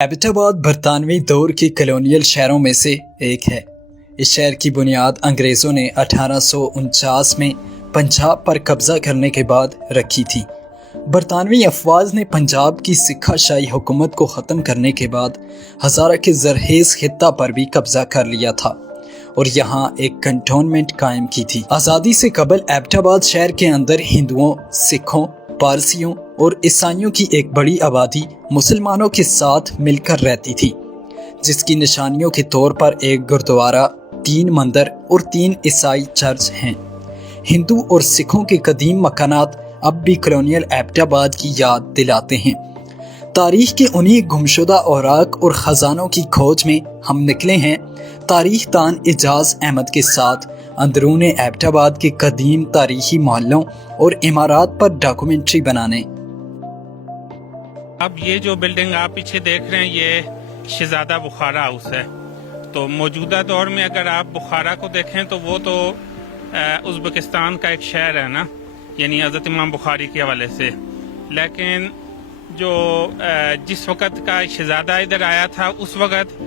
एबटाबाद बरतानवी दौर के कॉलोनियल शहरों में से एक है। इस शहर की बुनियाद अंग्रेज़ों ने 1849 में पंजाब पर कब्ज़ा करने के बाद रखी थी। बरतानवी अफवाज ने पंजाब की सिक्खाशाही हुकूमत को ख़त्म करने के बाद हज़ारा के ज़रखेज़ खित्ता पर भी कब्ज़ा कर लिया था और यहाँ एक कंटोनमेंट कायम की थी। आज़ादी से कबल एबटाबाद शहर के अंदर हिंदुओं, सिखों, पारसियों और ईसाइयों की एक बड़ी आबादी मुसलमानों के साथ मिलकर रहती थी, जिसकी निशानियों के तौर पर एक गुरुद्वारा, 3 मंदिर और 3 ईसाई चर्च हैं। हिंदू और सिखों के कदीम मकानात अब भी कॉलोनियल एबटाबाद की याद दिलाते हैं। तारीख के उन्हीं गुमशुदा औराक और ख़जानों की खोज में हम निकले हैं तारीख दान एजाज अहमद के साथ अंदरून एबटाबाद के कदीम तारीखी मोहल्लों और इमारात पर डॉक्यूमेंट्री बनाने। अब ये जो बिल्डिंग आप पीछे देख रहे हैं ये शहजादा बुखारा हाउस है। तो मौजूदा दौर में अगर आप बुखारा को देखें तो वो तो उज़्बेकिस्तान का एक शहर है ना, यानी हज़रत इमाम बुखारी के हवाले से। लेकिन जो जिस वक़्त का शहजादा इधर आया था उस वक़्त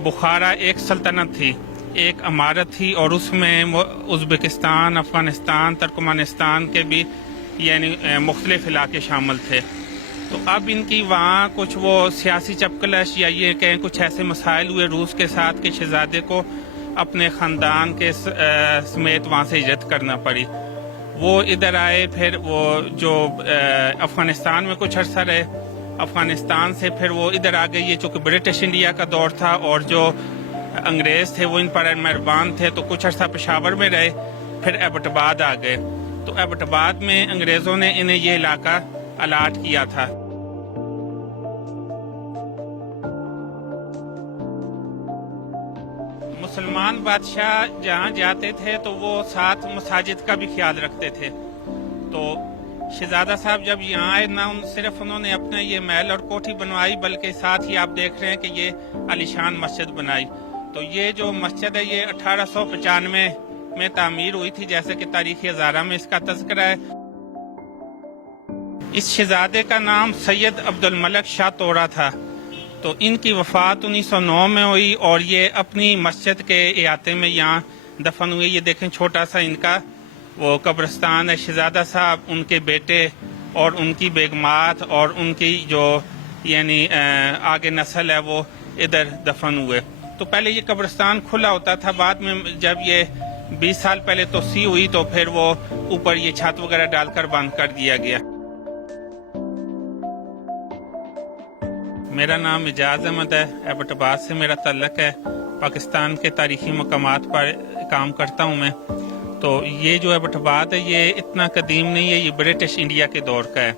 बुखारा एक सल्तनत थी, एक अमारत थी और उसमें उज़्बेकिस्तान, अफ़गानिस्तान, तुर्कमानिस्तान के भी यानी मुख्तलिफ इलाके शामिल थे। तो अब इनकी वहाँ कुछ वो सियासी चपकलश या ये कहें कुछ ऐसे मसाइल हुए रूस के साथ के शहजादे को अपने ख़ानदान के समेत वहाँ से हिजरत करना पड़ी। वो इधर आए, फिर वो जो अफ़गानिस्तान में कुछ अर्सा रहे, अफ़गानिस्तान से फिर वो इधर आ गई। ये चूँकि ब्रिटिश इंडिया का दौर था और जो अंग्रेज़ थे वो इन पर मेहरबान थे, तो कुछ अर्सा पेशावर में रहे, फिर एबटाबाद आ गए। तो एबटाबाद में अंग्रेज़ों ने इन्हें ये इलाका अलाट किया था। मुसलमान बादशाह जहाँ जाते थे तो वो साथ मसाजिद का भी ख्याल रखते थे। तो शहजादा साहब जब यहाँ आए ना सिर्फ उन्होंने अपने ये महल और कोठी बनवाई, बल्कि साथ ही आप देख रहे हैं कि ये आलीशान मस्जिद बनाई। तो ये जो मस्जिद है ये 1895 में तामीर हुई थी, जैसे कि तारीख़ हज़ारा में इसका तज़किरा है। इस शहजादे का नाम सैयद अब्दुल मलिक शाह तोरा था। तो इनकी वफ़ात 1909 में हुई और ये अपनी मस्जिद के इहाते में यहाँ दफन हुए। ये देखें छोटा सा इनका वो कब्रिस्तान है। शहजादा साहब, उनके बेटे और उनकी बेगमात और उनकी जो यानी आगे नस्ल है वो इधर दफन हुए। तो पहले ये कब्रिस्तान खुला होता था, बाद में जब ये 20 साल पहले तोसी हुई तो फिर वो ऊपर ये छत वगैरह डालकर बंद कर दिया गया। मेरा नाम एजाज अहमद है, एबटाबाद से मेरा तल्लक है। पाकिस्तान के तारीखी मकामात पर काम करता हूँ मैं। तो ये जो एबटाबाद है ये इतना कदीम नहीं है, ये ब्रिटिश इंडिया के दौर का है।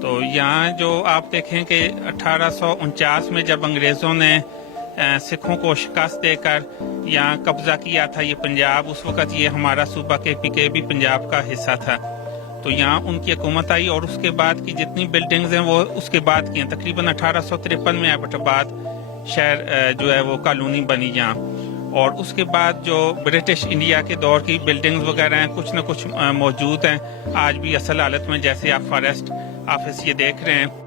तो यहाँ जो आप देखें कि 1849 में जब अंग्रेज़ों ने सिखों को शिकस्त देकर यहाँ कब्ज़ा किया था ये पंजाब, उस वक़्त ये हमारा सूबा KPK भी पंजाब का हिस्सा था। तो यहाँ उनकी हुकूमत आई और उसके बाद की जितनी बिल्डिंग्स हैं वो उसके बाद की हैं। तकरीबन 1853 में एबटाबाद शहर जो है वो कॉलोनी बनी यहाँ। और उसके बाद जो ब्रिटिश इंडिया के दौर की बिल्डिंग्स वगैरह हैं कुछ न कुछ मौजूद हैं आज भी असल हालत में, जैसे आप फॉरेस्ट ऑफिस ये देख रहे हैं।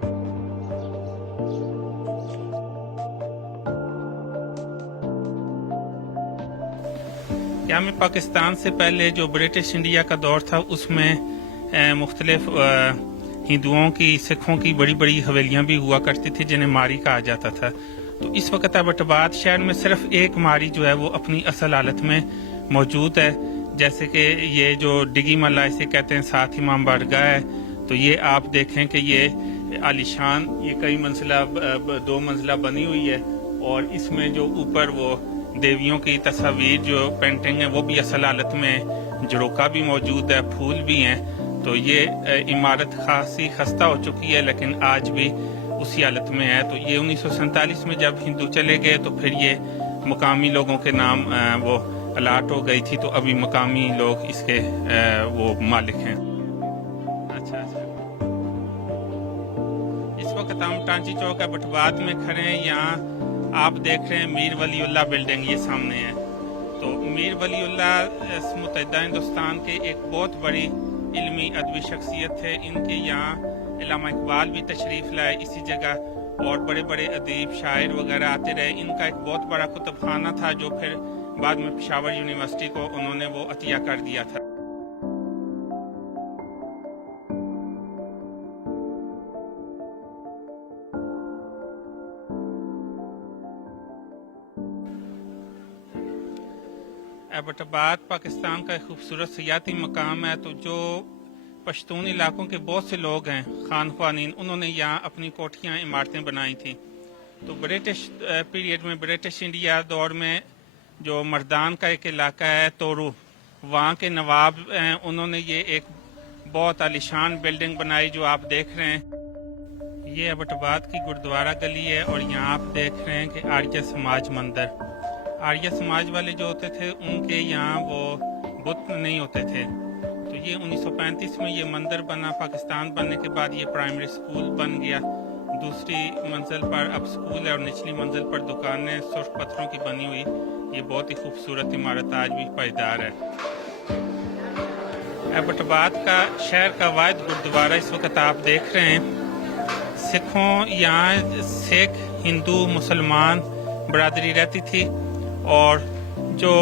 यहाँ में पाकिस्तान से पहले जो ब्रिटिश इंडिया का दौर था उसमें मुख्तलिफ हिंदुओं की, सिखों की बड़ी बड़ी हवेलियाँ भी हुआ करती थी जिन्हें मारी कहा जाता था। तो इस वक्त एबटाबाद शहर में सिर्फ एक मारी जो है वो अपनी असल हालत में मौजूद है, जैसे कि ये जो डिगी मल्ला इसे कहते हैं, साथ इमाम बारगाह है। तो ये आप देखें कि ये आलीशान, ये कई मंजिला 2 मंजिला बनी हुई है और इसमें जो ऊपर वो देवियों की तस्वीर जो पेंटिंग है वो भी असल हालत में, जड़ोका भी मौजूद है, फूल भी हैं। तो ये इमारत खासी खस्ता हो चुकी है लेकिन आज भी उसी हालत में है। तो ये 1947 में जब हिंदू चले गए तो फिर ये मुकामी लोगों के नाम वो अलाट हो गई थी, तो अभी मुकामी लोग इसके वो मालिक हैं। अच्छा। इस वक्त हम टांची चौक एबटाबाद में खड़े हैं। यहाँ आप देख रहे हैं मीर वलीउल्लाह बिल्डिंग ये सामने है। तो मीर वलीउल्लाह मुत्तहिदा हिंदुस्तान के एक बहुत बड़ी इल्मी अदबी शख्सियत थे। इनके यहाँ इल्लामा इकबाल भी तशरीफ़ लाए इसी जगह اور بڑے بڑے ادیب شاعر وغیرہ آتے رہے. ان کا ایک بہت بڑا کتب خانہ تھا جو پھر بعد میں پشاور یونیورسٹی کو انہوں نے وہ عطیہ کر دیا تھا. ایبٹ آباد پاکستان کا ایک خوبصورت سیاحتی مقام ہے. تو جو پشتون علاقوں کے بہت سے لوگ ہیں خان خوانین, انہوں نے یہاں اپنی کوٹھیاں عمارتیں بنائی تھیں. تو برٹش پیریڈ میں, برٹش انڈیا دور میں جو مردان کا ایک علاقہ ہے تورو, وہاں کے نواب ہیں, انہوں نے یہ ایک بہت عالیشان بلڈنگ بنائی جو آپ دیکھ رہے ہیں. یہ ایبٹ آباد کی گردوارہ گلی ہے اور یہاں آپ دیکھ رہے ہیں کہ آریہ سماج مندر. آریہ سماج والے جو ہوتے تھے ان کے یہاں وہ بت نہیں ہوتے تھے. تو یہ 1935 میں یہ مندر بنا. پاکستان بننے کے بعد یہ پرائمری سکول بن گیا. دوسری منزل پر اب سکول ہے اور نچلی منزل پر دکانیں سرخ پتھروں کی بنی ہوئی. یہ بہت ہی خوبصورت عمارت آج بھی پائیدار ہے. ایبٹ آباد کا شہر کا واحد گردوارہ اس وقت آپ دیکھ رہے ہیں. سکھوں یہاں سکھ, ہندو, مسلمان برادری رہتی تھی اور جو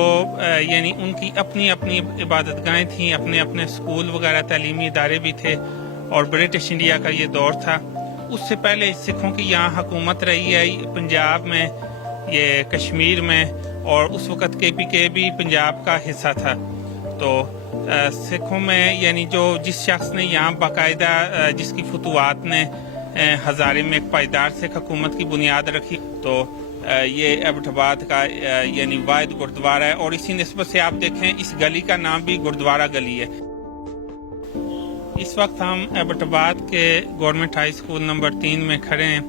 یعنی ان کی اپنی اپنی عبادت گاہیں تھیں, اپنے اپنے سکول وغیرہ تعلیمی ادارے بھی تھے. اور برٹش انڈیا کا یہ دور تھا. اس سے پہلے سکھوں کی یہاں حکومت رہی ہے پنجاب میں, یہ کشمیر میں, اور اس وقت KPK بھی پنجاب کا حصہ تھا. تو سکھوں میں یعنی جو جس شخص نے یہاں باقاعدہ جس کی فتوحات نے ہزارے میں ایک پائیدار سکھ حکومت کی بنیاد رکھی, تو یہ ایبٹ آباد کا یعنی واحد گردوارہ ہے. اور اسی نسبت سے آپ دیکھیں اس گلی کا نام بھی گردوارہ گلی ہے. اس وقت ہم ایبٹ آباد کے گورنمنٹ ہائی اسکول نمبر 3 میں کھڑے ہیں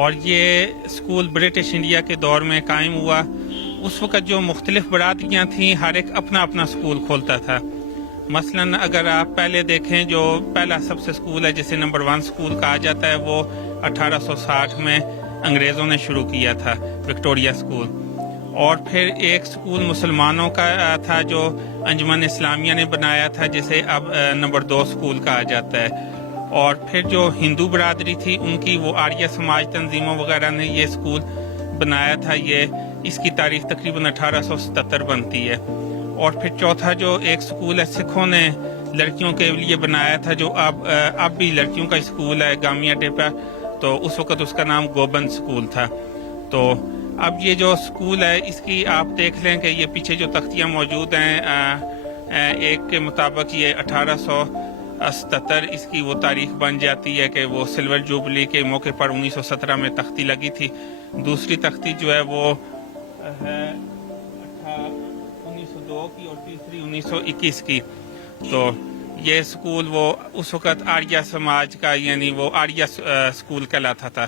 اور یہ اسکول برٹش انڈیا کے دور میں قائم ہوا. اس وقت جو مختلف برادریاں تھیں ہر ایک اپنا اپنا اسکول کھولتا تھا. مثلاً اگر آپ پہلے دیکھیں جو پہلا سب سے اسکول ہے جسے نمبر 1 اسکول کہا جاتا ہے, وہ 1860 میں انگریزوں نے شروع کیا تھا, وکٹوریہ اسکول. اور پھر ایک اسکول مسلمانوں کا تھا جو انجمن اسلامیہ نے بنایا تھا, جسے اب نمبر 2 اسکول کہا جاتا ہے. اور پھر جو ہندو برادری تھی ان کی وہ آریہ سماج تنظیموں وغیرہ نے یہ اسکول بنایا تھا. اس کی تاریخ تقریباً 1877 بنتی ہے. اور پھر چوتھا جو ایک اسکول ہے سکھوں نے لڑکیوں کے لیے بنایا تھا, جو اب بھی لڑکیوں کا اسکول ہے گامی اڈے پہ, تو اس وقت اس کا نام گوبند اسکول تھا. تو اب یہ جو اسکول ہے اس کی آپ دیکھ لیں کہ یہ پیچھے جو تختیاں موجود ہیں, ایک کے مطابق یہ 1877 اس کی وہ تاریخ بن جاتی ہے کہ وہ سلور جوبلی کے موقع پر 1917 میں تختی لگی تھی. دوسری تختی جو ہے وہ ہے 1902 کی اور تیسری 1921 کی. تو یہ اسکول وہ اس وقت آریہ سماج کا یعنی وہ آریہ اسکول کہلاتا تھا.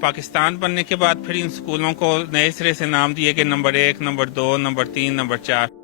پاکستان بننے کے بعد پھر ان اسکولوں کو نئے سرے سے نام دیے گئے, نمبر 1, نمبر 2, نمبر 3, نمبر 4.